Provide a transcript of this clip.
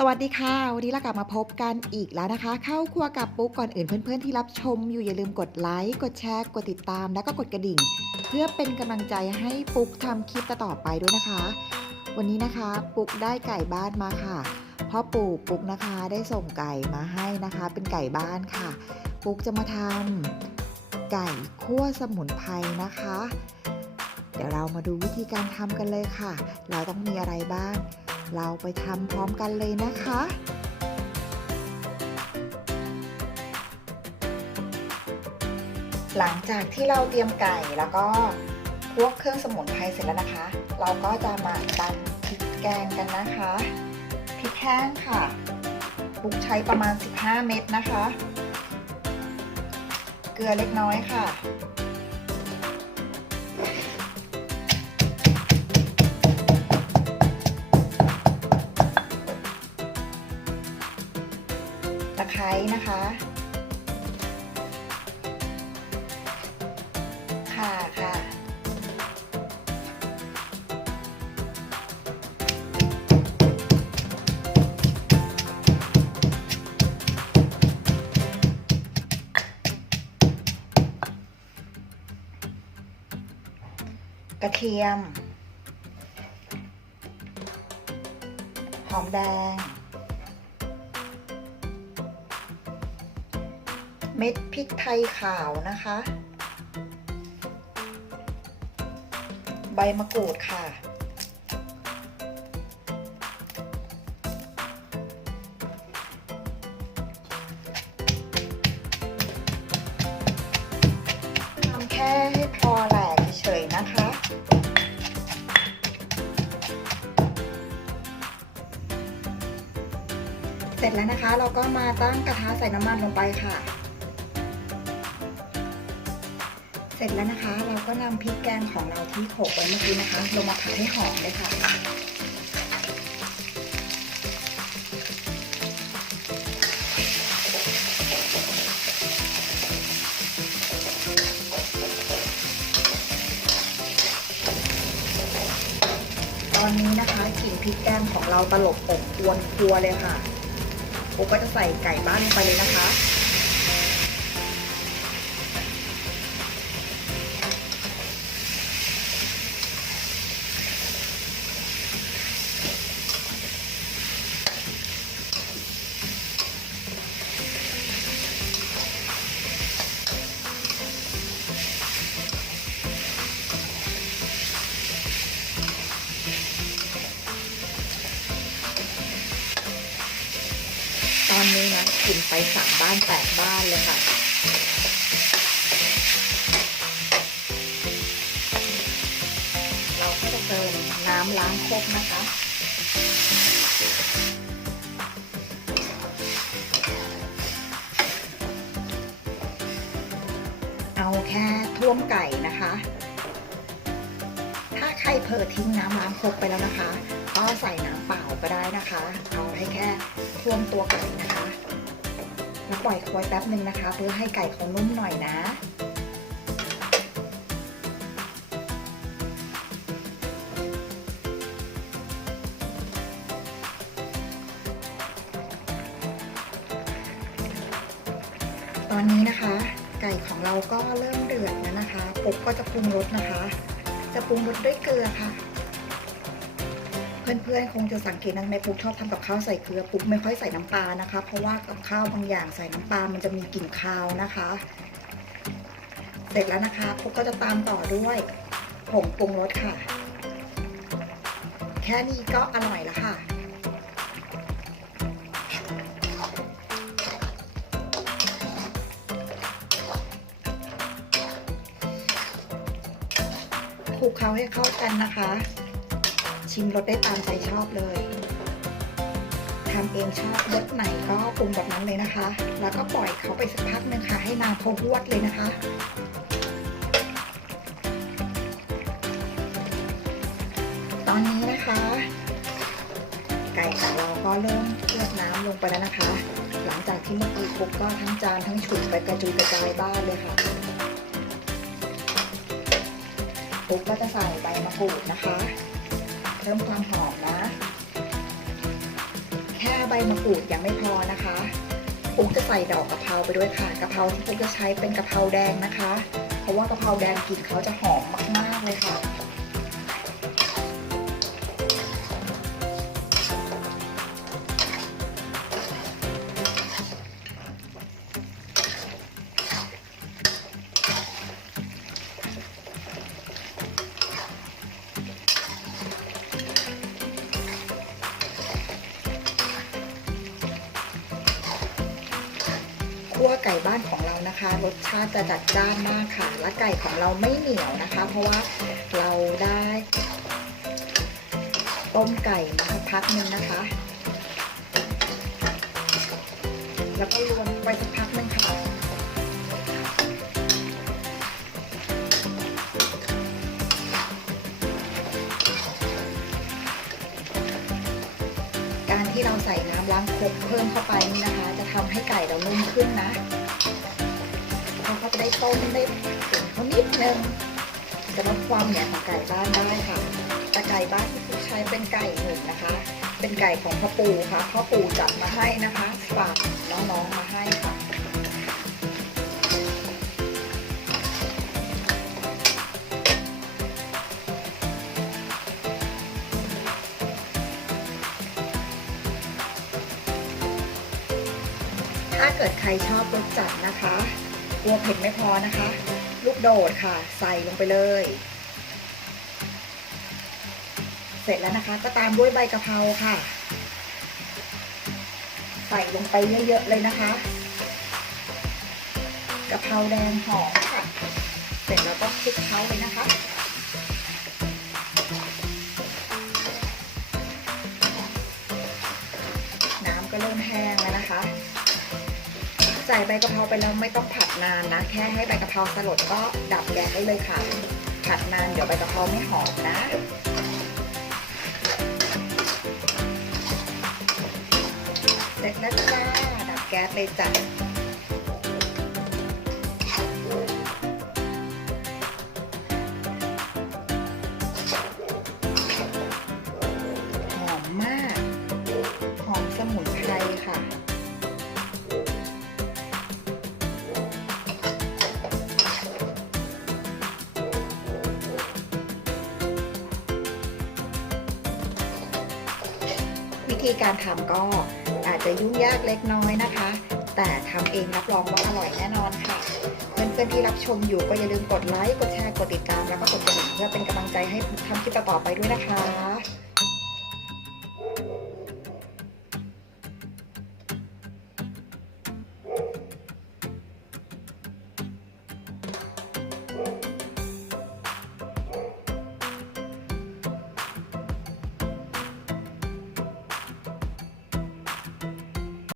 สวัสดีค่ะ วันนี้เรากลับมาพบกันอีกแล้วนะคะ เข้าครัวกับปุ๊กก่อนอื่นเพื่อนๆที่รับชมอยู่อย่าลืมกดไลค์กดแชร์กดติดตาม แล้วก็กดกระดิ่ง เพื่อเป็นกำลังใจให้ปุ๊กทำคลิปต่อไปด้วยนะคะ วันนี้นะคะปุ๊กได้ไก่บ้านมาค่ะพ่อปู่ปุ๊กนะคะได้ส่งไก่มาให้นะคะ เป็นไก่บ้านค่ะ ปุ๊กจะมาทำไก่คั่วสมุนไพรนะคะ เดี๋ยวเรามาดูวิธีการทำกันเลยค่ะ เราต้องมีอะไรบ้าง เราไปทำพร้อมกันเลยนะคะหลังจากที่เราเตรียมไก่แล้วก็พวกเครื่องสมุนไพรเสร็จแล้วนะคะ เราก็จะมาตำพริกแกงกันนะคะพริกแห้งค่ะปุกใช้ประมาณ 15 เม็ดนะคะ เกลือเล็กน้อยค่ะ ตะไคร้นะคะ ค่ะค่ะ กระเทียม หอมแดง เม็ดพริกไทยขาวนะคะ ใบมะกรูดค่ะ ทำแค่ให้พอแหลกเฉยๆนะคะเสร็จแล้วนะคะ เราก็มาตั้งกระทะใส่น้ำมันลงไปค่ะ เสร็จแล้วนะคะ เราก็นำพริกแกงของเราที่โขลกไว้เมื่อกี้นะคะ ลงมาผัดให้หอมเลยค่ะ ตอนนี้นะคะกลิ่นพริกแกงของเราตลบอบอวนครัวเลยค่ะโอก็จะใส่ไก่บ้านลงไปเลยนะคะ กินไปสามบ้านแปดบ้านเลยค่ะ เราก็จะเติมน้ำล้างครกนะคะเอาแค่ท่วมไก่นะคะ ถ้าใครเผลอทิ้งน้ำล้างครกไปแล้วนะคะ ก็ใส่น้ำเปล่าก็ได้นะคะ เอาให้แค่ท่วมตัวไก่นะคะ แล้วปล่อยคอยแป๊บหนึ่งนะคะ เพื่อให้ไก่เขานุ่มหน่อยนะ ตอนนี้นะคะ ไก่ของเราก็เริ่มเดือดแล้วนะคะปุ๊กก็จะปรุงรสนะคะ จะปรุงรสด้วยเกลือค่ะ เพื่อนๆคงจะสังเกตนะแม่ปุ๊กชอบทำกับข้าวใส่เกลือปุ๊กไม่ค่อยใส่น้ำปลานะคะ เพราะว่ากับข้าวบางอย่างใส่น้ำปลามันจะมีกลิ่นคาวนะคะ เสร็จแล้วนะคะปุ๊กก็จะตามต่อด้วยผงปรุงรสค่ะ แค่นี้ก็อร่อยแล้วค่ะคลุกเคล้าให้เข้ากันนะคะ ชิมรสได้ตามใจชอบเลยทำเองชอบรสไหนก็ปรุงแบบนั้นเลยนะคะ แล้วก็ปล่อยเขาไปสักพักหนึ่งค่ะ ให้น้ำเขาหวดเลยนะคะตอนนี้นะคะ ไก่ของเราก็เริ่มเลือดน้ำลงไปแล้วนะคะ หลังจากที่เมื่อกี้คลุกก็ทั้งจานทั้งฉุนไปกระจุยกระจายบ้านเลยค่ะปุ๊กก็จะใส่ใบมะกรูดนะคะ เพิ่มความหอมนะ แค่ใบมะกรูดยังไม่พอนะคะปุ๊กจะใส่ดอกกะเพราไปด้วยค่ะกะเพราที่ปุ๊กจะใช้เป็นกะเพราแดงนะคะ เพราะว่ากะเพราแดงกลิ่นเขาจะหอมมากๆเลยค่ะ คั่วไก่บ้านของเรานะคะ รสชาติจะจัดจ้านมากค่ะ และไก่ของเราไม่เหนียวนะคะ เพราะว่าเราได้ ต้มไก่มาสักพักหนึ่งนะคะ แล้วก็รวนไปสักพัก การที่เราใส่น้ำล้างครกเพิ่มเข้าไปนี่นะคะ จะทำให้ไก่เรานุ่มขึ้นนะเราก็จะได้ต้มได้ถึงเขานิดนึงจะลดความเหนียวของไก่บ้านได้ค่ะแต่ไก่บ้านที่ผู้ใช้เป็นไก่หนึ่งนะคะ เป็นไก่ของพ่อปู่ค่ะพ่อปู่จัดมาให้นะคะฝากน้องๆมาให้ค่ะ ถ้าเกิดใครชอบรสจัดนะคะกลัวเผ็ดไม่พอนะคะ ลูกโดดค่ะ ใส่ลงไปเลย เสร็จแล้วนะคะ ก็ตามด้วยใบกะเพราค่ะ ใส่ลงไปเยอะๆเลยนะคะกะเพราแดงหอมค่ะ เสร็จแล้วก็คลุกเคล้าเลยนะคะน้ำก็เริ่มแห้งแล้วนะคะ ใส่ใบกะเพราไปแล้วไม่ต้องผัดนานนะ แค่ให้ใบกะเพราสลดก็ดับแก๊สได้เลยค่ะ ผัดนานเดี๋ยวใบกะเพราไม่หอมนะเสร็จแล้วจ้าดับแก๊สเลยจ้ะหอมมาก หอมสมุนไพรค่ะ วิธีการทำก็อาจจะยุ่งยากเล็กน้อยนะคะ แต่ทำเองรับรองว่าอร่อยแน่นอนค่ะ เพื่อนๆที่รับชมอยู่ก็อย่าลืมกดไลค์ กดแชร์ กดติดตาม แล้วก็กดกระดิ่งเพื่อเป็นกำลังใจให้ทำคลิปต่อไปด้วยนะคะ